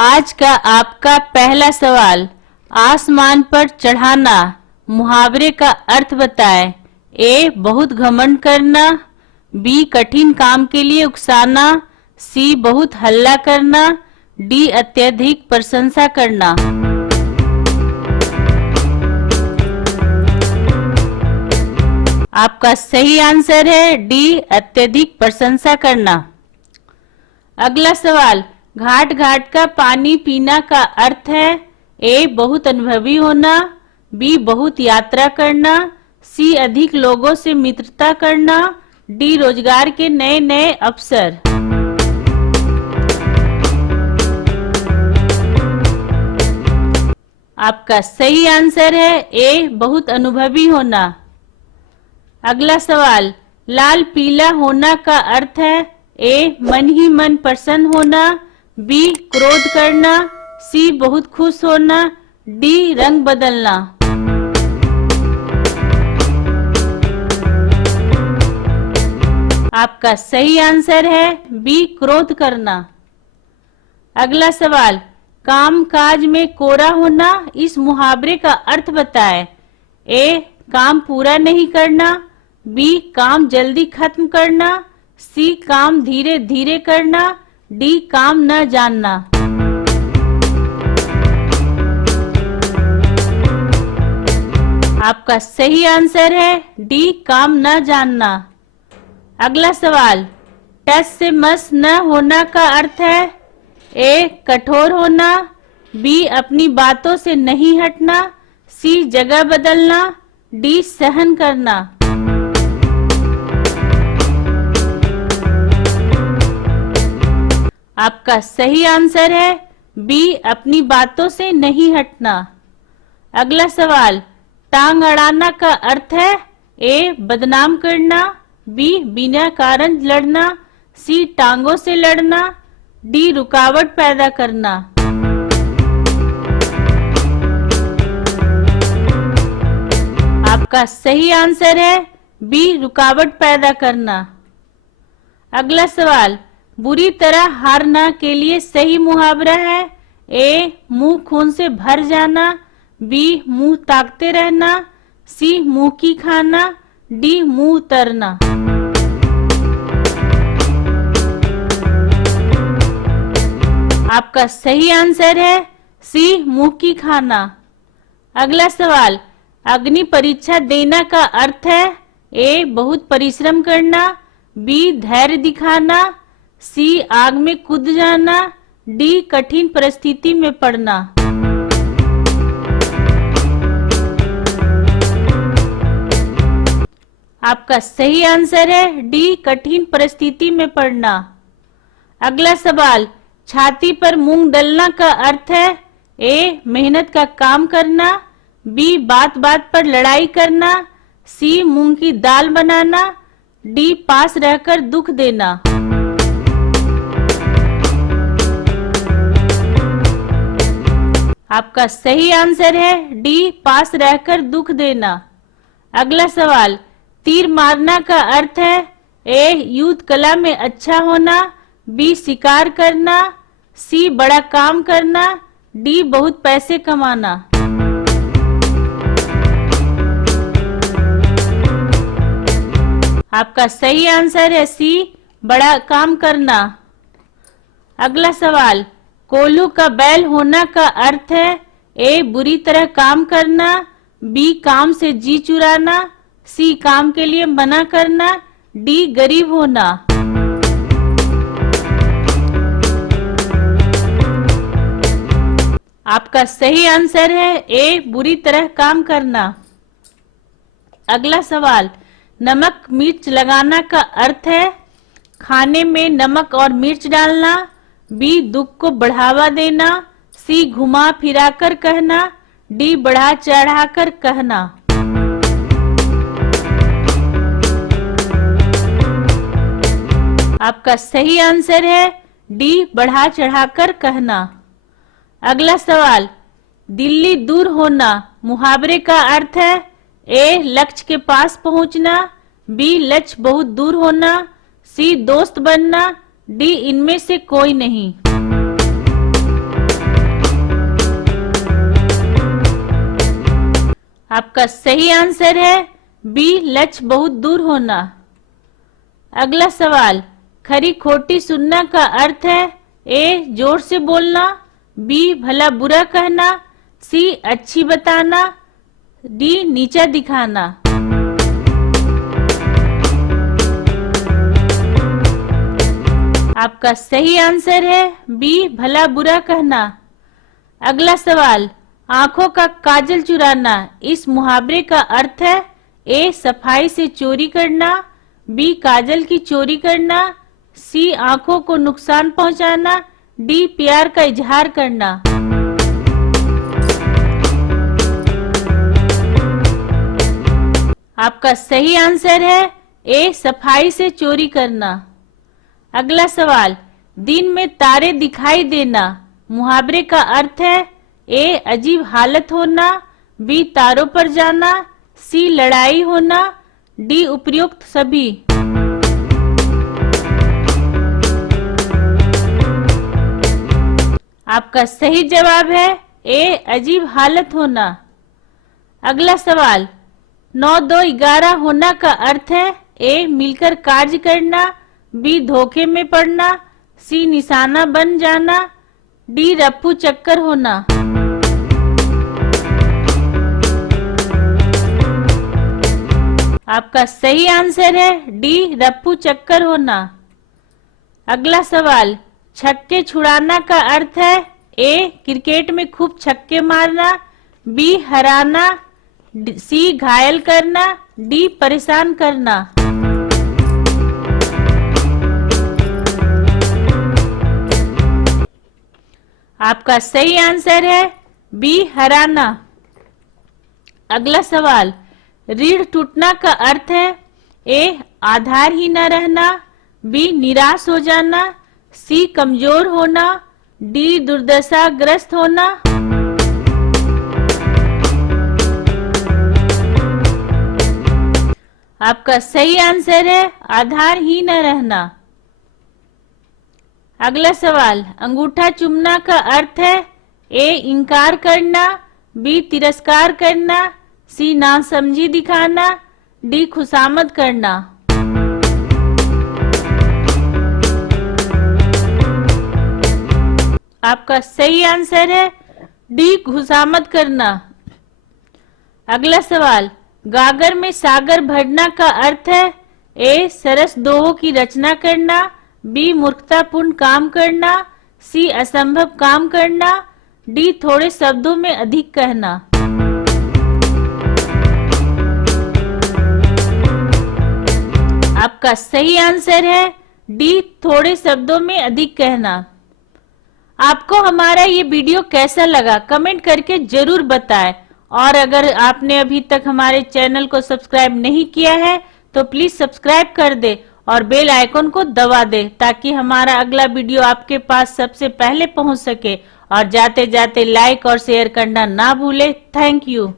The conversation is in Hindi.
आज का आपका पहला सवाल, आसमान पर चढ़ाना मुहावरे का अर्थ बताएं। ए. बहुत घमंड करना, बी. कठिन काम के लिए उकसाना, सी. बहुत हल्ला करना, डी. अत्यधिक प्रशंसा करना। आपका सही आंसर है डी. अत्यधिक प्रशंसा करना। अगला सवाल, घाट घाट का पानी पीना का अर्थ है। ए. बहुत अनुभवी होना, बी. बहुत यात्रा करना, सी. अधिक लोगों से मित्रता करना, डी. रोजगार के नए नए अवसर। आपका सही आंसर है ए. बहुत अनुभवी होना। अगला सवाल, लाल पीला होना का अर्थ है। ए. मन ही मन प्रसन्न होना, बी. क्रोध करना, सी. बहुत खुश होना, डी. रंग बदलना। आपका सही आंसर है बी. क्रोध करना। अगला सवाल, काम काज में कोरा होना इस मुहावरे का अर्थ बताएं। ए. काम पूरा नहीं करना, बी. काम जल्दी खत्म करना, सी. काम धीरे धीरे करना, डी. काम न जानना। आपका सही आंसर है डी. काम न जानना। अगला सवाल, टस से मस न होना का अर्थ है। ए. कठोर होना, बी. अपनी बातों से नहीं हटना, सी. जगह बदलना, डी. सहन करना। आपका सही आंसर है बी. अपनी बातों से नहीं हटना। अगला सवाल, टांग अड़ाना का अर्थ है। ए. बदनाम करना, बी. बिना कारण लड़ना, सी. टांगों से लड़ना, डी. रुकावट पैदा करना। आपका सही आंसर है बी. रुकावट पैदा करना। अगला सवाल, बुरी तरह हारना के लिए सही मुहावरा है। ए. मुंह खून से भर जाना, बी. मुंह ताकते रहना, सी. मुंह की खाना, डी. मुंह उतरना। आपका सही आंसर है सी. मुंह की खाना। अगला सवाल, अग्नि परीक्षा देना का अर्थ है। ए. बहुत परिश्रम करना, बी. धैर्य दिखाना, सी. आग में कूद जाना, डी. कठिन परिस्थिति में पड़ना। आपका सही आंसर है डी. कठिन परिस्थिति में पड़ना। अगला सवाल, छाती पर मूंग डलना का अर्थ है। ए. मेहनत का काम करना, बी. बात बात पर लड़ाई करना, सी. मूंग की दाल बनाना, डी. पास रहकर दुख देना। आपका सही आंसर है डी. पास रहकर दुख देना। अगला सवाल, तीर मारना का अर्थ है। ए. युद्ध कला में अच्छा होना, बी. शिकार करना, सी. बड़ा काम करना, डी. बहुत पैसे कमाना। आपका सही आंसर है सी. बड़ा काम करना। अगला सवाल, कोल्हू का बैल होना का अर्थ है। ए. बुरी तरह काम करना, बी. काम से जी चुराना, सी. काम के लिए मना करना, डी. गरीब होना। आपका सही आंसर है ए. बुरी तरह काम करना। अगला सवाल, नमक मिर्च लगाना का अर्थ है। खाने में नमक और मिर्च डालना, बी. दुख को बढ़ावा देना, सी. घुमा फिराकर कहना, डी. बढ़ा चढ़ाकर कहना। आपका सही आंसर है डी. बढ़ा चढ़ाकर कहना। अगला सवाल, दिल्ली दूर होना मुहावरे का अर्थ है। ए. लक्ष्य के पास पहुंचना, बी. लक्ष्य बहुत दूर होना, सी. दोस्त बनना, डी. इनमें से कोई नहीं। आपका सही आंसर है बी, लक्ष्य बहुत दूर होना। अगला सवाल, खरी खोटी सुनना का अर्थ है ए, जोर से बोलना, बी, भला बुरा कहना, सी, अच्छी बताना, डी, नीचा दिखाना। आपका सही आंसर है बी, भला बुरा कहना। अगला सवाल, आंखों का काजल चुराना, इस मुहावरे का अर्थ है ए, सफाई से चोरी करना, बी, काजल की चोरी करना, सी, आंखों को नुकसान पहुंचाना, डी, प्यार का इजहार करना। आपका सही आंसर है ए, सफाई से चोरी करना। अगला सवाल, दिन में तारे दिखाई देना, मुहावरे का अर्थ है ए, अजीब हालत होना, बी, तारों पर जाना, सी, लड़ाई होना, डी, उपर्युक्त सभी। आपका सही जवाब है ए, अजीब हालत होना। अगला सवाल, 9, 2, 11 होना का अर्थ है ए, मिलकर कार्य करना, बी, धोखे में पड़ना, सी, निशाना बन जाना, डी, रफ्फू चक्कर होना। आपका सही आंसर है डी, रफ्फू चक्कर होना। अगला सवाल, छक्के छुड़ाना का अर्थ है ए, क्रिकेट में खूब छक्के मारना, बी, हराना, सी, घायल करना, डी, परेशान करना। आपका सही आंसर है बी, हराना। अगला सवाल, रीढ़ टूटना का अर्थ है ए, आधार ही न रहना, बी, निराश हो जाना, सी, कमजोर होना, डी, दुर्दशाग्रस्त होना। आपका सही आंसर है आधार ही न रहना। अगला सवाल, अंगूठा चूमना का अर्थ है ए, इनकार करना, बी, तिरस्कार करना, सी, नासमझी दिखाना, डी, खुशामद करना। आपका सही आंसर है डी, खुशामद करना। अगला सवाल, गागर में सागर भरना का अर्थ है ए, सरस दोहों की रचना करना, बी, मूर्खतापूर्ण काम करना, सी, असंभव काम करना, डी, थोड़े शब्दों में अधिक कहना। आपका सही आंसर है डी, थोड़े शब्दों में अधिक कहना। आपको हमारा ये वीडियो कैसा लगा कमेंट करके जरूर बताएं, और अगर आपने अभी तक हमारे चैनल को सब्सक्राइब नहीं किया है तो प्लीज सब्सक्राइब कर दे और बेल आइकन को दबा दे, ताकि हमारा अगला वीडियो आपके पास सबसे पहले पहुंच सके। और जाते जाते लाइक और शेयर करना ना भूले। Thank you.